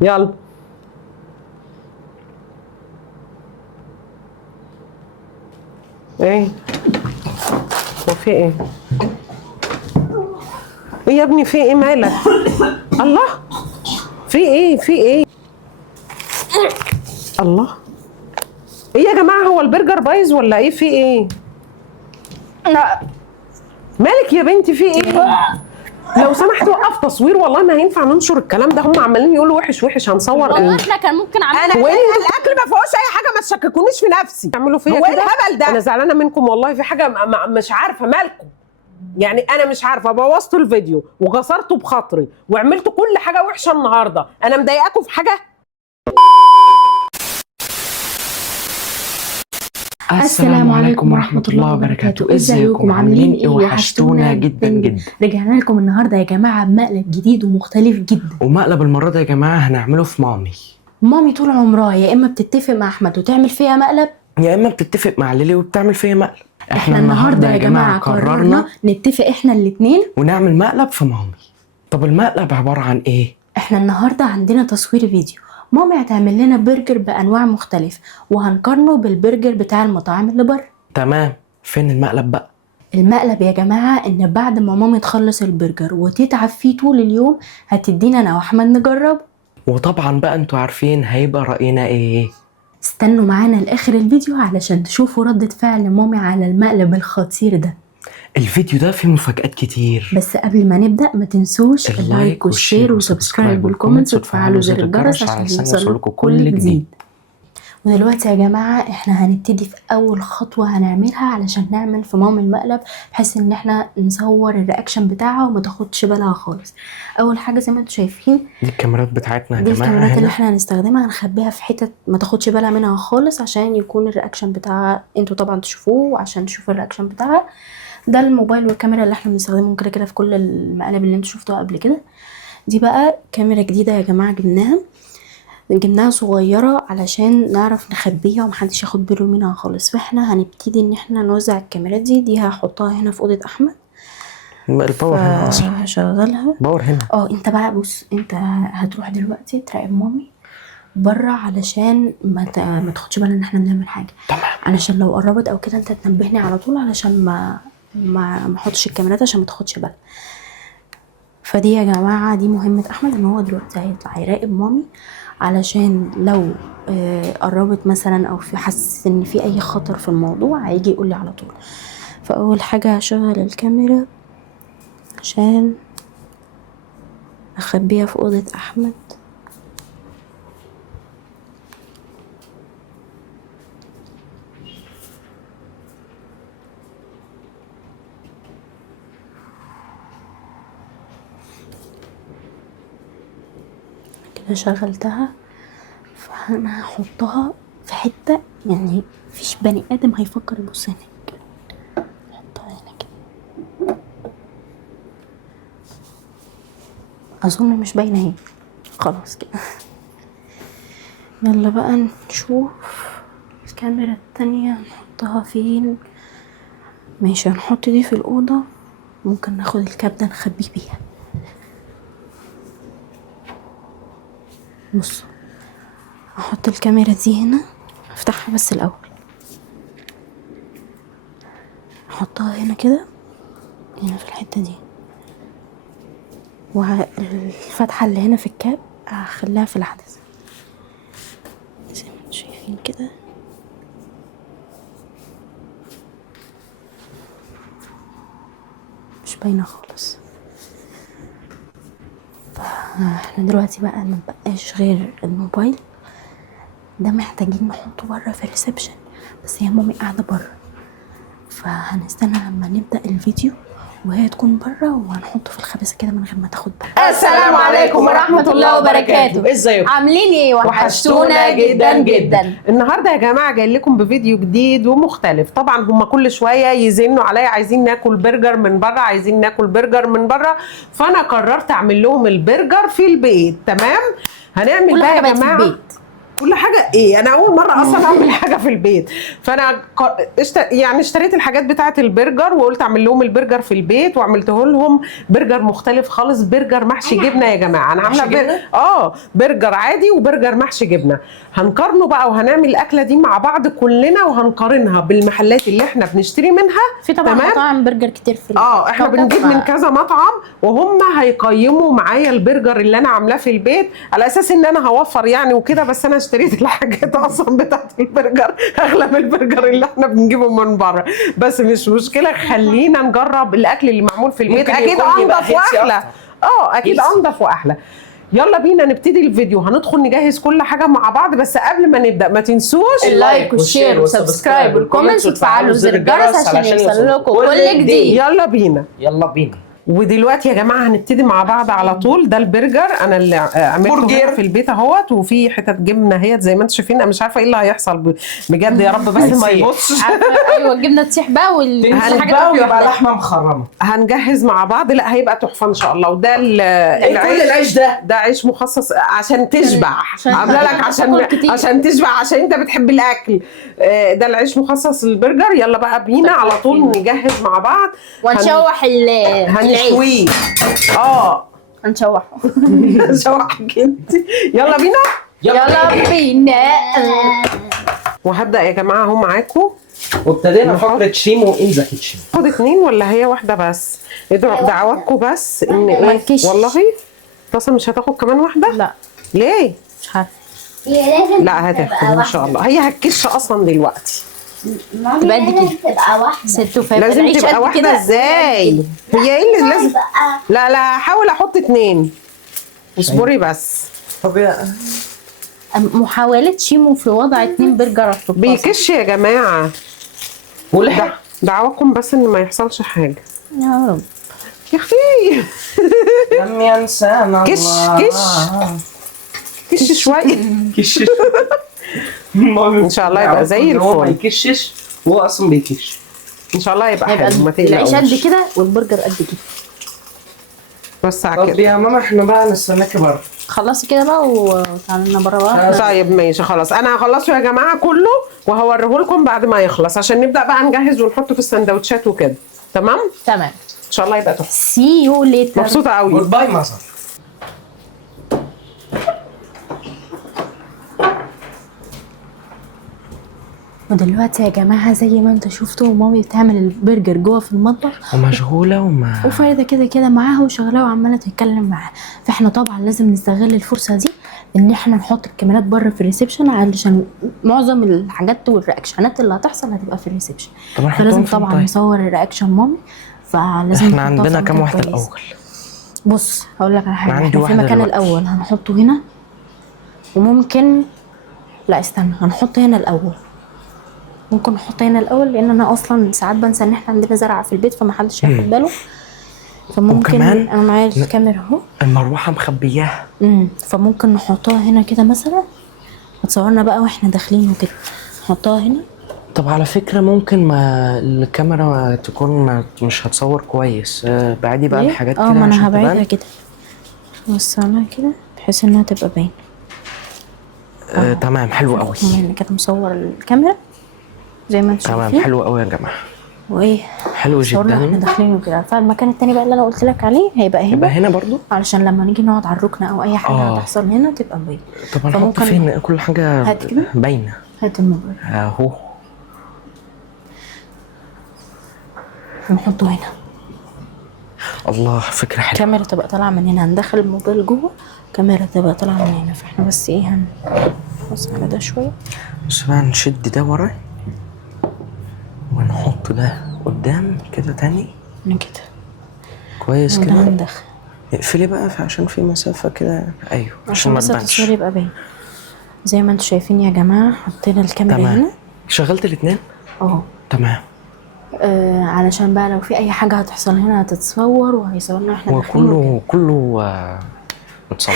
يلا. ايه هو في ايه؟ ايه يا ابني في ايه مالك؟ الله في ايه في ايه؟ الله ايه يا جماعه، هو البرجر بايظ ولا ايه؟ في ايه؟ لا مالك يا بنتي في ايه؟ لو سمحت وقف تصوير، والله ما هينفع ننشر الكلام ده، هم عمالين يقولوا وحش وحش، هنصور والله ايه؟ احنا كان ممكن انا عملنا الاكل ما فيهوش اي حاجه، ما تشككونيش في نفسي. تعملوا فيا هو كده؟ ايه الهبل ده؟ انا زعلانه منكم والله، في حاجه مش عارفه مالكم. يعني انا مش عارفه، بوظت الفيديو وكسرته بخاطري وعملت كل حاجه وحشه النهارده، انا مضايقاكم في حاجه؟ السلام عليكم ورحمة الله وبركاته. ازيكم عاملين ايه؟ وحشتونا جدا جدا. رجعنا لكم النهارده يا جماعه بمقلب جديد ومختلف جدا. ومقلب المرة دي يا جماعة هنعمله في مامي. مامي طول عمرها يا اما بتتفق مع احمد وتعمل فيها مقلب، يا اما بتتفق مع ليلي وبتعمل فيا مقلب. احنا النهارده يا جماعه قررنا نتفق احنا الاتنين ونعمل مقلب في مامي. طب المقلب عبارة عن ايه؟ احنا النهارده عندنا تصوير فيديو. مامي هتعمل لنا برجر بانواع مختلفه وهنقارنه بالبرجر بتاع المطاعم اللي بره. تمام، فين المقلب بقى؟ المقلب يا جماعه ان بعد ما مامي تخلص البرجر وتتعب فيه طول اليوم هتدينا انا واحمد نجربه. وطبعا بقى انتوا عارفين هيبقى رأينا ايه. استنوا معانا لاخر الفيديو علشان تشوفوا ردة فعل مامي على المقلب الخطير ده. الفيديو ده فيه مفاجآت كتير، بس قبل ما نبدأ ما تنسوش اللايك والشير وسبسكرايب والكومنتس وتفعلوا زر الجرس عشان يوصلكوا كل جديد. ودلوقتي يا جماعة احنا هنبتدي في اول خطوة هنعملها علشان نعمل في مامي المقلب، بحيث ان احنا نصور الرياكشن بتاعها وما تاخدش بالها خالص. اول حاجة زي ما انتوا شايفين دي الكاميرات بتاعتنا يا دي جماعة. الكاميرات اللي هنا احنا هنستخدمها هنخبيها في حتت ما تاخدش بالها منها خالص عشان يكون الرياكشن بتاعها انتوا طبعا تشوفوه، وعشان تشوفوا الرياكشن بتاعها. ده الموبايل والكاميرا اللي احنا بنستخدمهم كده كده في كل المقالب اللي انتوا شفتوها قبل كده. دي بقى كاميرا جديدة يا جماعة، جبناها صغيرة علشان نعرف نخبيها ومحدش ياخد باله منها خالص. فاحنا هنبتدي ان احنا نوزع الكاميرات دي هحطها هنا في اوضة احمد. الباور هنا اصلا، هشغلها باور هنا. انت بقى بص، انت هتروح دلوقتي تراقب مامي بره علشان ما تاخدش بالها ان احنا بنعمل حاجه. تمام. علشان لو قربت او كده انت تنبهني على طول علشان ما احطش الكاميرات عشان ما تاخدش بالها. فدي يا جماعه دي مهمه احمد، ان هو دلوقتي هيطلع يراقب مامي علشان لو قربت مثلا او في حاسس ان في اي خطر في الموضوع هيجي يقول لي على طول. فاول حاجه هشغل الكاميرا عشان اخبيها في اوضه احمد. كده شغلتها، فانا هحطها في حته يعني مفيش بني ادم هيفكر يبص هناك. احطها هنا كده، اظن مش باينه اهي. خلاص كده. يلا بقى نشوف الكاميرا التانية نحطها فين. ماشي، هنحط دي في الاوضه، ممكن ناخد الكبده نخبيه بيها. بصوا هحط الكاميرا دي هنا، افتحها بس الاول، احطها هنا كده، هنا في الحته دي، والفتحه اللي هنا في الكاب هخليها في العدسه زي ما انتم شايفين كده. مش باينه خالص. احنا دلوقتي بقى مبقاش غير الموبايل ده، محتاجين نحطه بره في الريسبشن، بس هي مامي قاعده بره، فهنستنى لما نبدا الفيديو وهي تكون بره وهنحطه في الخبيثه كده من غير ما تاخد بالها. السلام عليكم ورحمه الله وبركاته. ازيكم؟ عاملين ايه؟ وحشتونا جدا جدا. النهارده يا جماعه جاي لكم بفيديو جديد ومختلف. طبعا هم كل شويه يزنوا عليا عايزين ناكل برجر من بره، عايزين ناكل برجر من بره، فانا قررت اعمل لهم البرجر في البيت. تمام، هنعمل كل بقى حاجه يا بقت في جماعه البيت. كل حاجه ايه، انا اول مره اصلا اعمل حاجه في البيت. فانا يعني اشتريت الحاجات بتاعه البرجر وقلت اعمل لهم البرجر في البيت، وعملته لهم برجر مختلف خالص، برجر محشي جبنه يا جماعه. انا عامله برجر عادي وبرجر محشي جبنه. هنقارنه بقى وهنعمل الاكله دي مع بعض كلنا، وهنقارنها بالمحلات اللي احنا بنشتري منها. في طبعا مطاعم برجر كتير في احنا بنجيب من كذا مطعم، وهم هيقيموا معايا البرجر اللي انا عاملاه في البيت على اساس ان انا هوفر يعني وكده. بس انا اشتريت الحاجات اصلا بتاعت البرجر اغلى من البرجر اللي احنا بنجيبه من بره، بس مش مشكله. خلينا نجرب الاكل اللي معمول في البيت، اكيد انضف واحلى. اكيد انضف واحلى. يلا بينا نبتدي الفيديو. هندخل نجهز كل حاجه مع بعض، بس قبل ما نبدا ما تنسوش اللايك والشير والسبسكرايب والكومنتس وتفعلوا زر الجرس عشان يوصل لكم كل جديد. يلا بينا. يلا. ودلوقتي يا جماعه هنبتدي مع بعض على طول. ده البرجر انا اللي عملته في البيت اهوت، وفي حتت جبنه اهيت زي ما انتم شايفين. انا مش عارفه ايه اللي هيحصل بجد، يا رب بس ما يبصش. ايوه الجبنه تسيح بقى والحاجات ويبقى لحمه مخرمه. هنجهز مع بعض. لا هيبقى تحفه ان شاء الله. وده العيش ده عيش مخصص عشان تشبع، عامله لك عشان تشبع، عشان انت بتحب الاكل. ده العيش مخصص للبرجر. يلا بقى بينا على طول نجهز مع بعض ونشوح هنشويه. هنشوحه. شوحك انت. يلا بينا. وهبدا يا جماعه اهو معاكم. وابتدينا فقره شيمو ان ذا كيتشن. خد 2 ولا هي واحده بس؟ دعواتكم بس ان ايه والله. طاسه مش هتاخد كمان واحده؟ لا. ليه؟ مش عارفه. لا هتاخد ان شاء الله. هي هتكش اصلا دلوقتي. تبقى قد كده. تبقى واحده. ست وفايف. لازم تبقى واحده ازاي؟ هي ايه اللي لازم؟ لا هحاول احط 2. اصبري بس. طب محاولة شيمو في وضع 2 برجر في الطاسة. بيكش يا جماعه. ولحق دعواكم بس ان ما يحصلش حاجه يا رب. يا اختي. لم ينسانا كش شويه. كش ان شاء الله يبقى زي الفل. هو ما يكشش، هو اصلا بيكش. ان شاء الله يبقى حلو. ما العيش تقلقوش. قد كده والبرجر قد كده. وسع طب كده. يا ماما احنا بقى نستناكي بره. خلصي كده بقى وتعالى لنا بره بقى. طيب ماشي خلاص. انا هخلصه يا جماعه كله وهوريه لكم بعد ما يخلص، عشان نبدا بقى نجهز ونحطه في السندوتشات وكده. تمام تمام. ان شاء الله يبقى تحفه. سي يو ليتر. مبسوطه قوي. جود باي مصر. ودلوقتي يا جماعه زي ما انتوا شفتوا مامي بتعمل البرجر جوه في المطبخ، ومشغوله وفايده كده معاها وشغاله وعماله تتكلم معاها. فاحنا طبعا لازم نستغل الفرصه دي ان احنا نحط الكاميرات بره في الريسبشن، علشان معظم الحاجات والرياكشنات اللي هتحصل هتبقى في الريسبشن. فلازم طبعا نصور الرياكشن مامي. فلازم احنا عندنا كام واحده الاول؟ بص هقول لك على حاجه. احنا في دلوقتي. مكان الاول هنحطه هنا، وممكن لا استنى هنحط هنا الاول. ممكن نحط هنا الاول لان انا اصلا ساعات بنسى ان احنا عندنا زرعه في البيت فمحدش هياخد باله. فممكن انا معايا الكاميرا اهو، المروحه مخبياها. فممكن نحطها هنا كده مثلا، وتصورنا بقى واحنا داخلين وكده. نحطها هنا. طب على فكره ممكن ما الكاميرا تكون مش هتصور كويس، بعدي بقى الحاجات كده. ما انا هبعدها كده بس عليها كده بحيث انها تبقى باين. تمام حلو قوي. كده مصور الكاميرا زي ما انتم شايفين. تمام حلو قوي يا جماعه. وايه حلو جدا. احنا داخلين وكده. فالمكان التاني بقى اللي انا قلت لك عليه هيبقى هنا. يبقى هنا برضو علشان لما نيجي نقعد على الركنه او اي حاجه هتحصل هنا تبقى باينه. طب هنحط فين كل حاجه باينه؟ هات الموبايل اهو. نحطه هنا. الله فكره حلوه. الكاميرا تبقى طالعه من هنا، هندخل الموبايل جوه، الكاميرا تبقى طالعه من هنا. فاحنا بس ايه بص على ده شويه. بس بقى نشد ده ورا ونحط ده قدام كده تاني. كده كويس كده. هندخل. اقفلي بقى عشان في مسافه كده. ايوه عشان ما تبانش. التصوير يبقى باين. زي ما انتم شايفين يا جماعه حطينا الكاميرا تمام. هنا. شغلت الاثنين. تمام. علشان بقى لو في اي حاجه هتحصل هنا هتتصور وهيصورنا احنا داخلين. كله متصور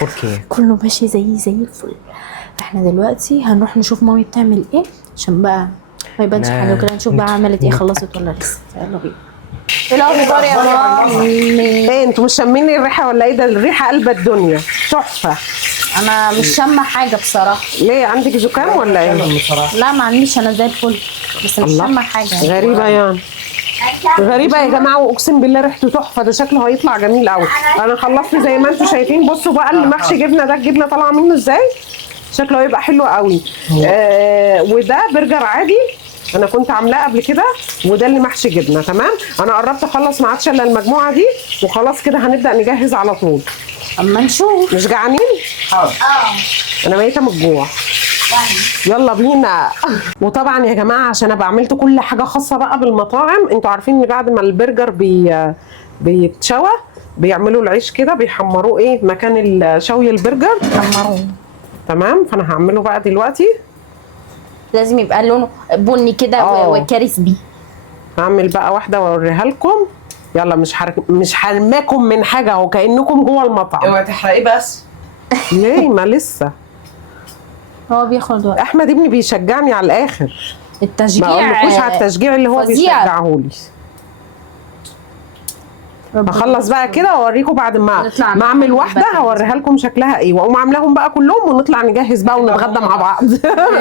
4K. كله ماشي زي الفل. احنا دلوقتي هنروح نشوف مامي بتعمل ايه عشان بقى ما يبانش حاجه وكده. نشوف بقى عملت ايه، خلصت ولا لسه. يلا بينا. ايه الاخبار يا مامي؟ ايه انتوا مش شامين الريحه ولا ايه؟ ده الريحه قلبة الدنيا تحفه. انا مش شامه حاجه بصراحه. ليه عندك زكام ولا ايه؟ لا ما عنديش، انا زي الفل، بس مش الله. شامه حاجه. غريبه يعني. غريبه يا جماعه، واقسم بالله ريحته تحفه، ده شكله هيطلع جميل قوي. انا خلصت زي ما انتم شايفين. بصوا بقى اللي محشي جبنه ده، الجبنه طالعه منه ازاي، شكله هيبقى حلو قوي. وده برجر عادي انا كنت عاملاه قبل كده، وده اللي محشي جبنه. تمام، انا قربت اخلص، ما عادش الا المجموعه دي وخلاص كده هنبدا نجهز على طول. اما نشوف. مش جعانين؟ حاضر. انا ميته من الجوع. يلا بينا. وطبعا يا جماعه عشان ابقى عملت كل حاجه خاصه بقى بالمطاعم، انتوا عارفين ان بعد ما البرجر بيتشوى بيعملوا العيش كده، بيحمروه ايه مكان شوي البرجر. حمروه. تمام، فانا هعمله بقى دلوقتي. لازم يبقى لونه بني كده وكريسبي. هعمل بقى واحده واوريها لكم. يلا مش حرماكم من حاجه اهو، كانكم جوه المطعم. اوعي تحرقيه بس. ليه؟ ما لسه هو بياخد وقت. احمد ابني بيشجعني على الاخر. التشجيع ما اقولكوش على التشجيع اللي هو فظيع. بيشجعهولي. هخلص بقى كده واوريكم بعد ما اعمل واحده، هوريها لكم شكلها ايه، واقوم عاملاهم بقى كلهم ونطلع نجهز بقى ونتغدى مع بعض.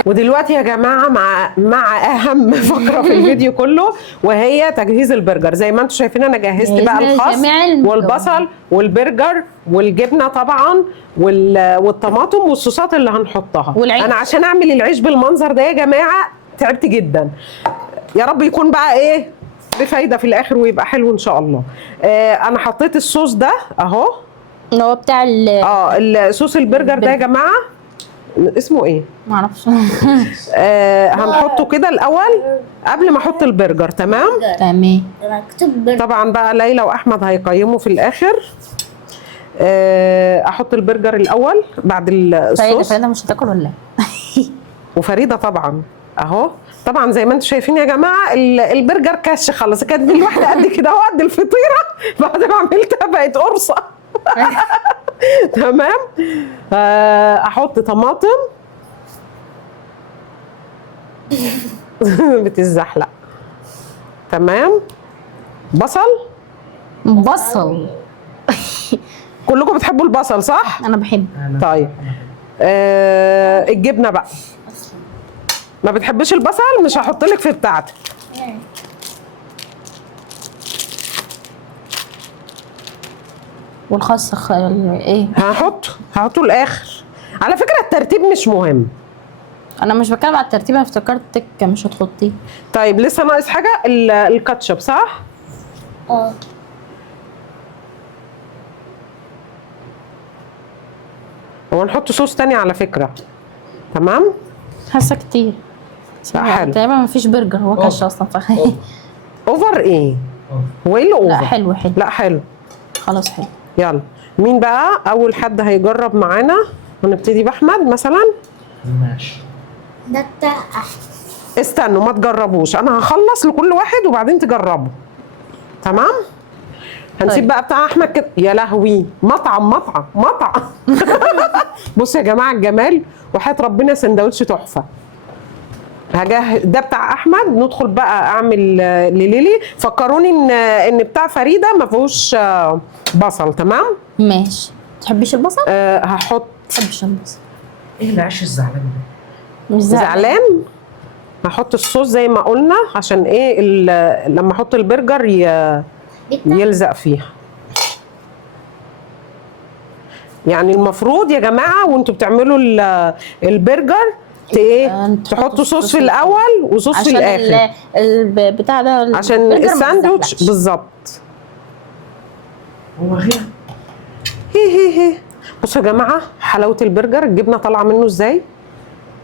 ودلوقتي يا جماعه مع اهم فقره في الفيديو كله، وهي تجهيز البرجر. زي ما انتم شايفين انا جهزت بقى الخس والبصل والبرجر والجبنه طبعا والطماطم والصوصات اللي هنحطها. انا عشان اعمل العيش بالمنظر ده يا جماعه تعبت جدا. يا رب يكون بقى ايه بفايده في الاخر ويبقى حلو ان شاء الله. انا حطيت الصوص ده اهو، اللي هو بتاع الصوص البرجر ده يا جماعه اسمه ايه؟ معرفش. هنحطه كده الاول قبل ما احط البرجر. تمام. طبعا بقى ليلى واحمد هيقيموا في الاخر. احط البرجر الاول بعد الصوص. فريده مش هتاكل ولا ايه؟ وفريده طبعا اهو. طبعا زي ما انتم شايفين يا جماعه البرجر كش خلص، كانت الواحده قد كده وقد الفطيره، بعد ما عملتها بقت قرصه. تمام. احط طماطم. بتزحلق. تمام. بصل. كلكم بتحبوا البصل صح؟ انا بحب. طيب الجبنه بقى ما بتحبش البصل، مش هحط لك في بتاعتك. والخس ايه؟ هحطه الاخر. على فكره الترتيب مش مهم. انا مش بتكلم على الترتيب، انا افتكرتك مش هتحطيه. طيب لسه ناقص حاجه، الكاتشب صح؟ هو نحط صوص تاني على فكره. تمام. حاسه كتير. حلو. تقريبا مفيش برجر، هو كش اصلا. اوفر ايه؟ هو ايه اللي اوفر؟ لا حلو. لا حلو. خلاص حلو. يلا مين بقى اول حد هيجرب معانا؟ هنبتدي باحمد مثلا. ماشي. ده بتاع احمد. استنوا ما تجربوش، انا هخلص لكل واحد وبعدين تجربوا. تمام. هنسيب بقى بتاع احمد كده. يا لهوي، مطعم. بص يا جماعه الجمال، وحياة ربنا سندوتش تحفه. هجهز ده بتاع احمد. ندخل بقى اعمل لليلي. فكروني ان بتاع فريده ما فيهوش بصل. تمام ماشي. تحبيش البصل؟ هحط. تحبش البصل؟ ايه العيش الزعلان ده؟ مش زعلان. هحط الصوص زي ما قلنا عشان ايه لما احط البرجر يلزق فيها. يعني المفروض يا جماعه وانتوا بتعملوا البرجر تحطوا صوص في الاول وصوص في الاخر بتاع ده عشان الساندوتش بالظبط. هو غير هي بصوا يا جماعه حلاوه البرجر، الجبنه طالعه منه ازاي.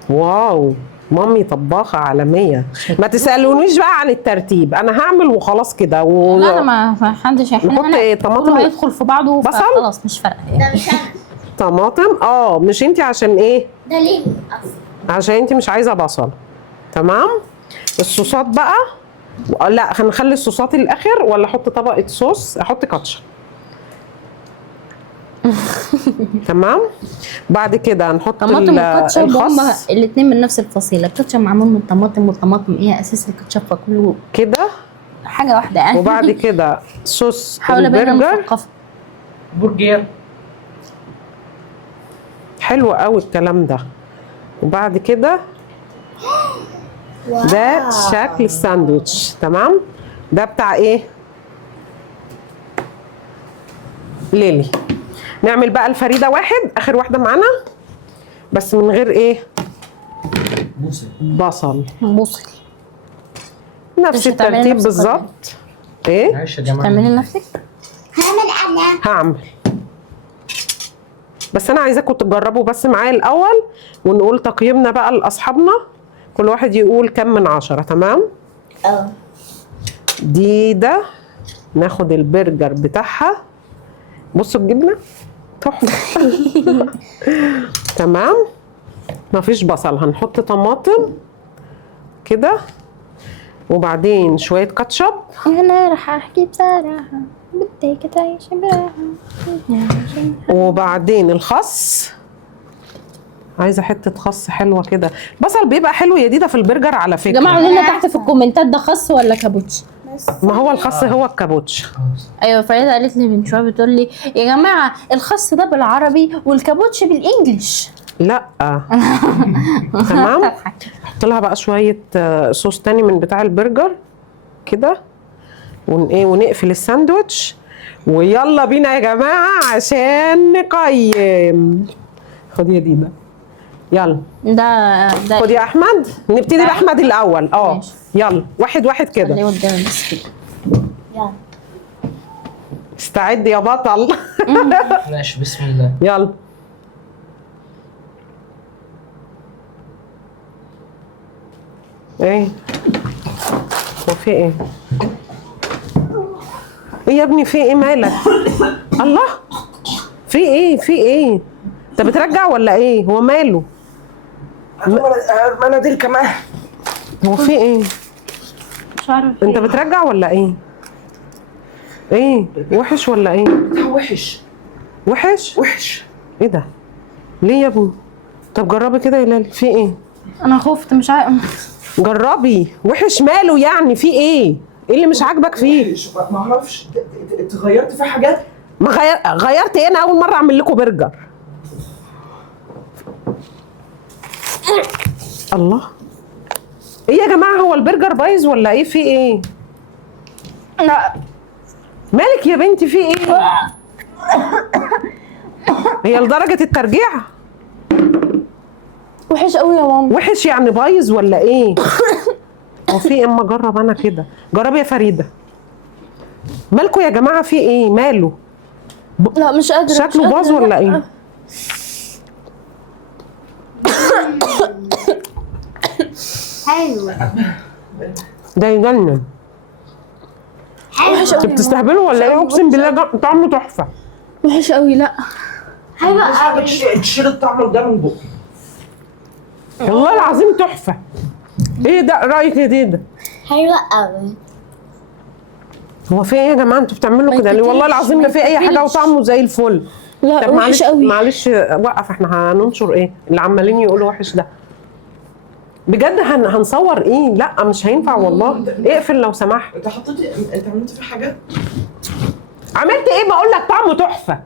واو، مامي طباخه عالميه. ما تسالونيش بقى عن الترتيب، انا هعمل وخلاص كده لا انا ما حدش. نحط ايه؟ طماطم هيدخل في بعضه بصل. خلاص مش فارقه ده مش انا. طماطم مش انتي عشان ايه؟ ده ليه اصلا؟ عشان انتي مش عايزه بصل. تمام. الصوصات بقى لا هنخلي الصوصات الاخر، ولا احط طبقه صوص؟ احط كاتشب. تمام. بعد كده هنحط طماطم وكاتشب، هما الخس الاثنين من نفس الفصيله. الكاتشب معمول من طماطم، والطماطم هي اساس الكاتشب، فكله كده حاجه واحده يعني. وبعد كده صوص حاول ابقى البرجر. مثقفه. برجر. حلو قوي الكلام ده. وبعد كده ده شكل الساندوتش. تمام. ده بتاع ايه؟ ليلي. نعمل بقى الفريدة واحد، اخر واحدة معانا بس من غير ايه؟ بصل. بصي نفس مش هتعملي الترتيب نفسك ولا بالظبط. ايه؟ معلش يا جماعه. تعملي لنفسك. هعمل انا. هعمل، بس انا عايزاكم تجربوا بس معايا الاول ونقول تقييمنا بقى لاصحابنا، كل واحد يقول كم من 10. تمام. ده ناخد البرجر بتاعها. بصوا الجبنه تحفه. تمام. مفيش بصل، هنحط طماطم كده، وبعدين شويه كاتشب، انا راح احكي بصراحه بدك تعيش براحه. وبعدين الخس. عايزه حته خس حلوه كده. بصل بيبقى حلو يا ديدا في البرجر على يا فكره. جماعه قولوا لنا تحت في الكومنتات ده خس ولا كابوتشي. ما هو الخس هو الكابوتش. ايوه فريده قالت لي من شويه بتقول لي يا جماعه الخس ده بالعربي والكابوتشي بالانجلش. لا. تمام. احط لها بقى شويه صوص تاني من بتاع البرجر كده، ونقفل الساندوتش ويلا بينا يا جماعه عشان نقيم. خد يا ديدا يلا. ده خد يا احمد. نبتدي باحمد الاول. ماشي. يلا واحد واحد كده. اللي قدام بس كده. يلا. استعد يا بطل. ماشي بسم الله. يلا. ايه هو في ايه؟ ايه يا ابني في ايه مالك؟ الله، في ايه في ايه؟ انت بترجع ولا ايه؟ هو ماله؟ مناديل كمان. هو في ايه؟ مش عارفه انت بترجع ولا ايه؟ ايه وحش ولا ايه؟ وحش وحش؟ وحش. ايه ده؟ ليه يا ابني؟ طب جربي كده يا لالي. في ايه؟ انا خفت مش عارفه. جربي. وحش ماله يعني؟ في ايه؟ ايه اللي مش عاجبك فيه؟ ما اعرفش اتغيرت في حاجات. ما غيرت ايه؟ انا اول مره اعمل لكم برجر. الله، ايه يا جماعه؟ هو البرجر بايظ ولا ايه؟ في ايه؟ لا مالك يا بنتي؟ في ايه؟ هي لدرجه الترجيع؟ وحش قوي يا ماما. وحش يعني بايظ ولا ايه؟ هو في اما اجرب انا كده. جربي يا فريده. مالكوا يا جماعه؟ في ايه؟ ماله؟ لا مش قادره. شكله باظ ولا ايه؟ حلو. ده يجنن. وحش انتوا قوي. بتستهبلوا ولا ايه؟ اقسم بالله طعمه تحفه. وحش قوي. لا حلو قوي. تشيل الطعم ده من بقي. والله العظيم تحفه. ايه ده رايك يا ديدا؟ حلو قوي. هو في ايه يا جماعه؟ انتوا بتعملوا كده ليه؟ والله العظيم لا في اي حاجه وطعمه زي الفل. لا طب وحش معلش قوي. معلش وقف. احنا هننشر ايه اللي عمالين يقولوا وحش ده؟ بجد هنصور ايه؟ لا مش هينفع والله. اقفل لو سمحت. انت انت عملت في حاجات. عملت ايه؟ بقول لك طعمه تحفه.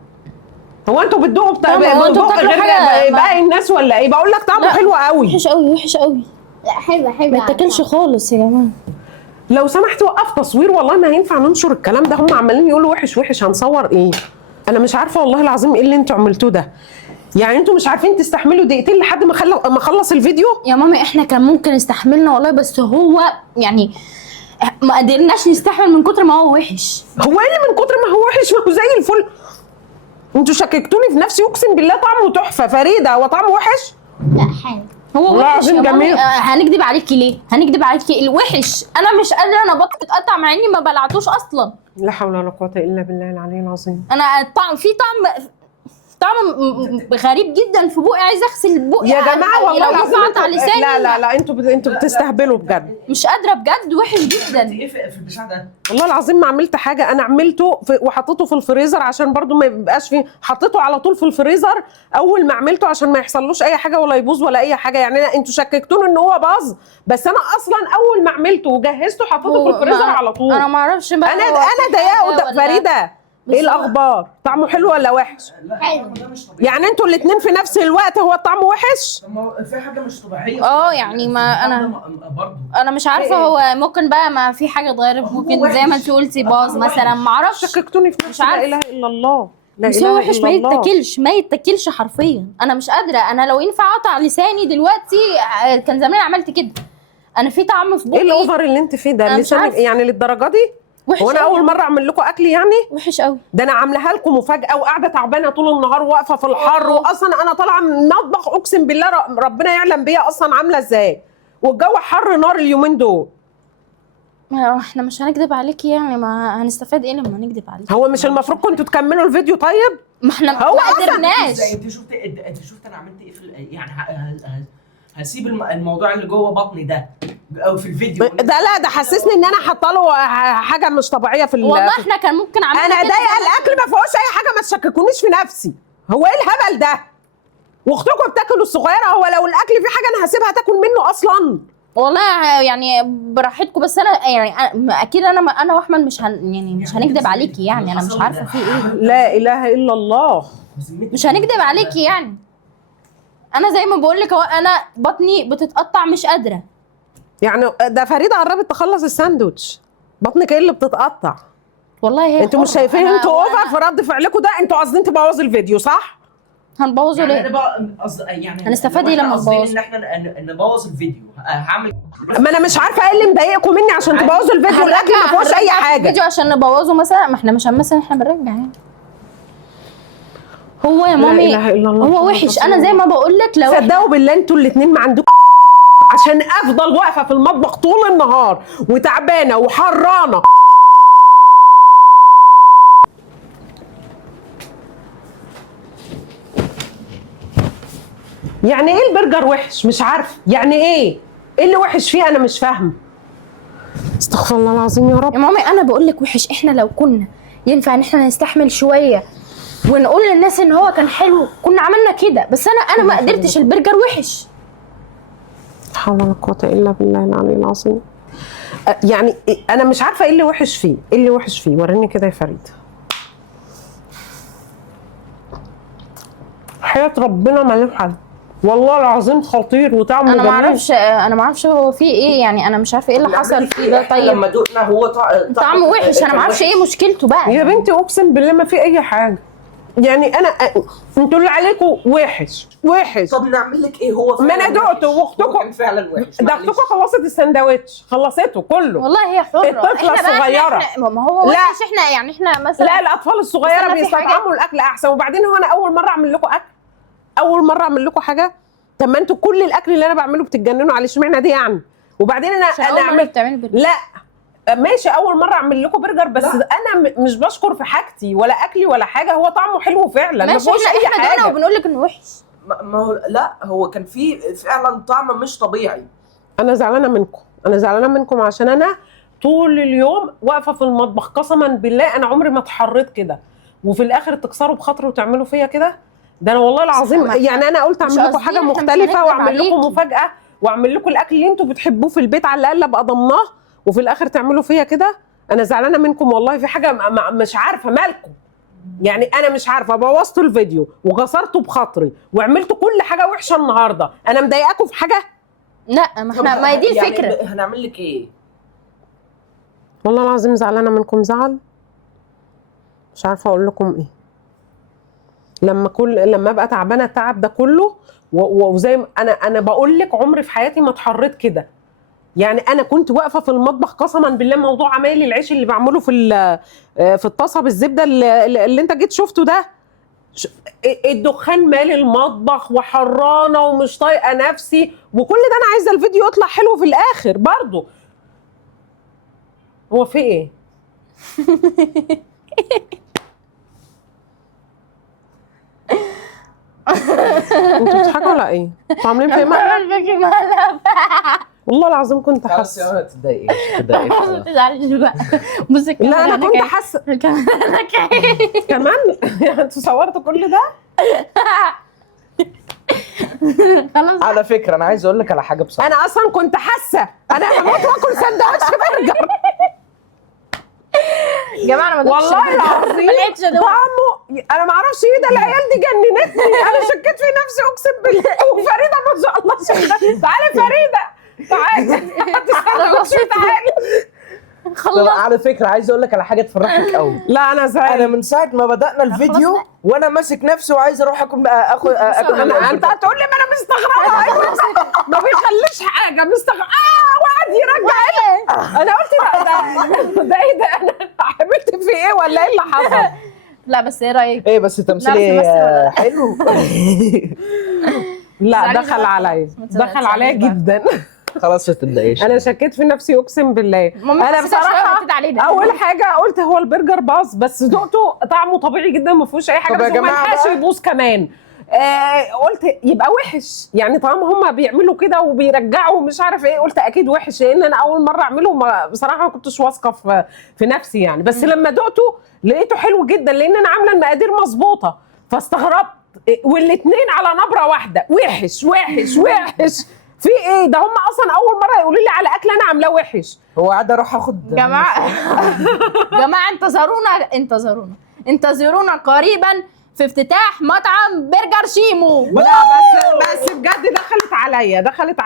هو انتوا بتدوقوا طعمه- هو انتوا بتدوقوا بتاكلوا غير حاجة باقي الناس ولا ايه؟ بقول لك طعمه لا. حلو قوي. وحش قوي. وحش قوي. لا حلو حلو. ما يتاكلش خالص يا جماعه. لو سمحت وقف تصوير، والله ما هينفع ننشر الكلام ده. هم عمالين يقولوا وحش وحش، هنصور ايه؟ انا مش عارفه والله العظيم ايه اللي انتوا عملتوه ده. يعني انتوا مش عارفين تستحملوا دقيقتين لحد ما اخلص الفيديو؟ يا مامي احنا كان ممكن استحملنا والله، بس هو يعني ما قدرناش نستحمل من كتر ما هو وحش. هو ايه اللي من كتر ما هو وحش؟ ما هو زي الفل. انتوا شككتوني في نفسي. اقسم بالله طعمه تحفه. فريده هو طعمه وحش؟ لا حلو. هو والله وحش يا العظيم مامي. جميل. هنكدب عليكي ليه؟ هنكدب عليكي الوحش. انا مش قادره، انا بطني بتقطع مع اني ما بلعتوش اصلا. لا حول ولا قوه الا بالله العلي العظيم. انا الطعم في طعم طعم غريب جدا في بقي، عايزه اغسل بقي يا جماعه والله لو العظيم ينفع على لساني. لا انتوا بتستهبلوا بجد. مش قادره بجد، وحش جدا. ايه في البتاع ده؟ والله العظيم ما عملت حاجه، انا عملته وحطيته في الفريزر عشان برضو ما يبقاش فيه، حطيته على طول في الفريزر اول ما عملته عشان ما يحصلوش اي حاجه ولا يبوظ ولا اي حاجه. يعني انتوا شككتوني ان هو باظ، بس انا اصلا اول ما عملته وجهزته حطيته في الفريزر على طول. انا ما اعرفش بقى انا ضايقه فريده. ايه الاخبار؟ طعمه حلو ولا وحش؟ حلو ده مش طبيعي. يعني انتوا الاثنين في نفس الوقت هو طعمه وحش؟ طب ما في حاجه مش طبيعيه. يعني ما برضه انا مش عارفه. هو ممكن بقى ما في حاجه اتغيرت، ممكن زي ما انت قلتي باظ مثلا، ما اعرفش. شككتوني في نفسي. لا اله الا الله، لا بس هو اله وحش، الا ما الله. يتاكلش، ما يتاكلش حرفيا. انا مش قادره. انا لو ينفع اقطع لساني دلوقتي كان زمان عملت كده. انا في طعم في بقي. ايه الاوفر اللي انت فيه ده؟ أنا مش لسانك عارفة. يعني للدرجه دي؟ وحش هو انا أوي. اول مره اعمل لكم اكل يعني؟ وحش قوي. ده انا عاملاها لكم مفاجاه وقاعده تعبانه طول النهار واقفه في الحر، واصلا انا طالعه من المطبخ اقسم بالله ربنا يعلم بيا اصلا عامله ازاي، والجو حر نار اليومين دول. احنا مش هنكذب عليكي يعني، ما هنستفاد ايه لما نكذب عليكي؟ هو مش المفروض كنتوا تكملوا الفيديو طيب؟ ما احنا هو ما أصلاً قدرناش. انت شفت انا عملت ايه في يعني هسيب الموضوع اللي جوه بطني ده او في الفيديو ده لا، ده حسسني ان انا حاطه له حاجه مش طبيعيه في والله احنا كان ممكن عملنا انا كده. ضايقه الاكل ما فيهوش اي حاجه، ما تشككونيش في نفسي. هو ايه الهبل ده؟ واختكم بتاكلوا الصغيره، هو لو الاكل فيه حاجه انا هسيبها تاكل منه اصلا؟ والله يعني براحتكم، بس انا يعني اكيد انا واحمد مش مش هنكذب عليكي يعني. انا مش عارفه في ايه. لا اله الا الله. مش هنكذب عليكي يعني. انا زي ما بقول لك، انا بطني بتتقطع، مش قادره. يعني ده فريده قربت تخلص الساندوتش، بطنك ايه اللي بتتقطع؟ والله هي انتوا مش حرة. شايفين انتوا وأنا اوفر في رد فعلكم ده؟ انتوا قاصدين تبوظوا الفيديو صح؟ هنبوظه يعني ليه؟ انا بقى يعني هنستفاد ايه لما نبوظ؟ ان احنا نبوظ الفيديو. هعمل ما انا مش عارفه ايه اللي مضايقكم مني عشان تبوظوا الفيديو. الاكل ما فيهوش اي حاجه. الفيديو عشان نبوظه مثلا؟ ما احنا مش هنمثل، احنا بنرجع يعني. هو يا مامي إله إلا الله. هو وحش. انا زي ما بقول لك، لو صدقوا بالله انتوا الاثنين ما عندكم عشان افضل واقفه في المطبخ طول النهار وتعبانه وحرانه. يعني ايه البرجر وحش؟ مش عارفه يعني ايه اللي وحش فيه، انا مش فاهمه. استغفر الله العظيم يا رب. يا مامي انا بقول لك وحش. احنا لو كنا ينفع ان احنا نستحمل شويه ونقول للناس ان هو كان حلو كنا عملنا كده، بس انا ما قدرتش. البرجر وحش. لا حول ولا قوه الا بالله العلي العظيم. يعني انا مش عارفه ايه اللي وحش فيه. ايه اللي وحش فيه؟ وريني كده يا فريد. حياة ربنا ملوش حل، والله العظيم خطير وطعمه انا جميل. ما اعرفش هو فيه ايه يعني. انا مش عارفه ايه اللي حصل فيه ده. طيب لما دقنا هو طعمه وحش. انا ما اعرفش ايه مشكلته بقى. يا بنتي اقسم بالله ما في اي حاجه. يعني انا انتوا اللي عليكم وحش. طب نعمل لك ايه؟ هو ما انا دقته واختكم كان فعلا وحش. ده اختكم خلصت السندوتش، خلصته كله. والله هي حرة. الطفلة الصغيرة. ما هو لا. وحش. احنا يعني احنا مثلا لا الاطفال بس الصغيره أنا في بيستطعموا الاكل احسن. وبعدين هو انا اول مره اعمل لكم اكل، اول مره اعمل لكم حاجه. طب ما انتوا كل الاكل اللي انا بعمله بتتجننوا عليه، اشمعنى دي يعني؟ وبعدين انا عملت لا ماشي اول مره اعمل لكم برجر، بس لا. انا مش بشكر في حاجتي ولا اكلي ولا حاجه. هو طعمه حلو فعلا، ما ماشي. فيهوش اي احنا حاجه. دقنا وبنقول لك انه وحش. ما هو لا، هو كان فيه فعلا طعم مش طبيعي. انا زعلانه منكم، انا زعلانه منكم عشان انا طول اليوم واقفه في المطبخ. قسما بالله انا عمري ما اتحريت كده، وفي الاخر تكسروا بخاطري وتعملوا فيا كده. ده انا والله العظيم يعني انا قلت اعمل لكم حاجه مختلفه واعمل لكم مفاجاه واعمل لكم الاكل اللي انتوا بتحبوه في البيت على الاقل ابقى ضمناه، وفي الاخر تعملوا فيا كده. انا زعلانه منكم والله. في حاجه مش عارفه مالكم يعني. انا مش عارفه، بوظت الفيديو وكسرته بخاطري وعملت كل حاجه وحشه النهارده. انا مضايقاكم في حاجه؟ لا ما احنا ما هي دي الفكره. يعني هنعمل لك ايه؟ والله العظيم زعلانه منكم زعل مش عارفه اقول لكم ايه. لما ابقى تعبانه التعب ده كله وزي ما انا بقول لك عمري في حياتي ما اتحريت كده. يعني انا كنت واقفه في المطبخ قسما بالله. موضوع عمايل العيش اللي بعمله في الطاسه بالزبده اللي انت جيت شفته ده، الدخان مال المطبخ وحرانه ومش طايقه نفسي، وكل ده انا عايزه الفيديو يطلع حلو في الاخر برضه. هو في ايه؟ انتوا بتضحكوا على ايه؟ انتوا عاملين فيا مقلب؟ الفكرة مقلب. والله العظيم كنت خلاص حاسه. يا ما تتضايقيش تتضايقيش ما خلاص. تزعليش بقى. بصي لا انا كنت حاسه كمان. يعني انتوا صورتوا كل ده؟ خلاص. على فكره انا عايز اقول لك على حاجه بصراحه. انا اصلا كنت حاسه انا هموت واكل سندوتش برجر. يا جماعه انا ما دوقتش والله العظيم ما لقيتش ادوق. طعمه انا ما اعرفش ايه ده، العيال دي جننتني. انا شكيت في نفسي اقسم بالله. وفريده ما شاء الله شكلها. تعالي فريده تعالي. تعالي. طب على فكره عايز اقول لك على حاجه تفرحك قوي. لا انا زعلت. انا من ساعه ما بدانا الفيديو بقى. وانا ماسك نفسي وعايز اروح اكل من انت هتقول لي ما انا مستغربه. أيوة. ما بيخليش حاجه مستغربه. وقعد يرجع. انا قلت ده ايه ده؟ انا عملت في ايه ولا ايه اللي حصل؟ لا بس ايه رايك؟ ايه بس تمثيلي لا، بس ولا- حلو. لا تزعليش دخل بقى. عليا ما تزعليش دخل عليا بقى. جدا. خلاص ما تتضايقيش. انا شكيت في نفسي اقسم بالله. ماما انا حسيتها شوية بصراحه وقتت علينا. اول حاجه قلت هو البرجر باظ، بس دقته طعمه طبيعي جدا ما فيهوش اي حاجه، طب يا بس هو ما جماعة لحقش بقى. يبوظ كمان. قلت يبقى وحش يعني، طالما هم بيعملوا كده وبيرجعوا مش عارف ايه، قلت اكيد وحش، لان انا اول مره اعمله بصراحه ما كنتش واثقه في نفسي يعني. بس لما دقته لقيته حلو جدا، لان انا عامله المقادير مظبوطه، فاستغربت. والاثنين على نبره واحده، وحش وحش وحش. في ايه ده؟ هم اصلا اول مره يقولوا لي على اكل انا عاملاه وحش. هو قاعد اروح اخد جماعه جماعه انتظرونا قريبا في افتتاح مطعم برجر شيمو. لا بس بجد دخلت عليا.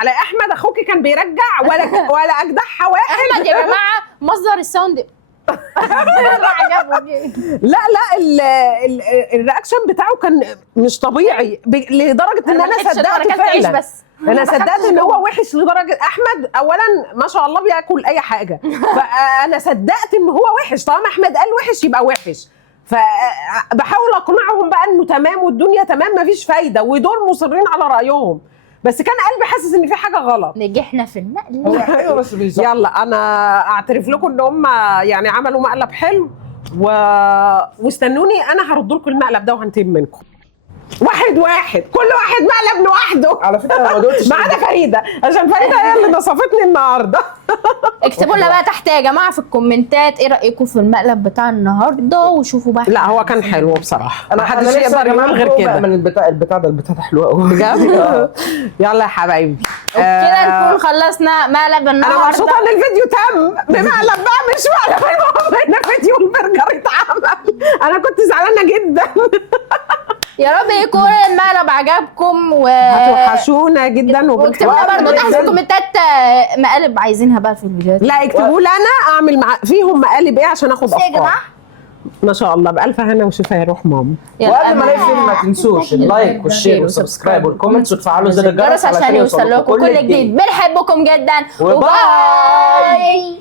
احمد اخوكي كان بيرجع ولا اجدعها واحد. احمد يا جماعه مصدر الساوند. لا الرياكشن بتاعه كان مش طبيعي لدرجه ان انا صدقت فعلا. بس انا صدقت ان هو وحش لدرجه احمد اولا ما شاء الله بياكل اي حاجه، فانا صدقت ان هو وحش. طالما احمد قال وحش يبقى وحش، فبحاول اقنعهم بقى انه تمام والدنيا تمام مفيش فايده، ودول مصرين على رايهم، بس كان قلبي حاسس ان في حاجه غلط. نجحنا في المقلب. هو حلو بس بيظبط. يلا انا اعترف لكم ان هم يعني عملوا مقلب حلو واستنوني انا هرد لكم المقلب ده وهنتم منكم واحد كل واحد مقلب لوحده. على فكره انا ما دقتش ما عدا فريده، عشان فريده هي اللي نصفتني النهارده. اكتبوا لنا بقى تحت يا جماعه في الكومنتات ايه رايكم في المقلب بتاع النهارده، وشوفوا بقى. لا هو كان حلو بصراحه، ما حدش لسه يقدر كمان يقول غير فوق كده. من البتاع ده حلو قوي بجد. يلا يا حبايبي كده نكون خلصنا مقلب النهارده. انا مبسوطه ان الفيديو تم بمقلب بقى مش مقلب. المهم ان فيديو البرجر اتعمل. انا كنت زعلانه جدا. يا رب يكون المقلب عجبكم هتوحشونا جدا واكتبوا لنا برضه تحت في الكومنتات مقالب عايزينها بقى في الفيديوهات. لا اكتبوا لي انا اعمل فيهم مقالب ايه عشان اخد بصوا يا افكار. جماعه ما شاء الله بألف هنا وشفا يا روح ماما. وقبل ما نقفل ما تنسوش اللايك والشير والسبسكرايب والكومنتس وتفعلوا زر الجرس عشان يوصل لكم كل جديد. بنحبكم جدا وباي.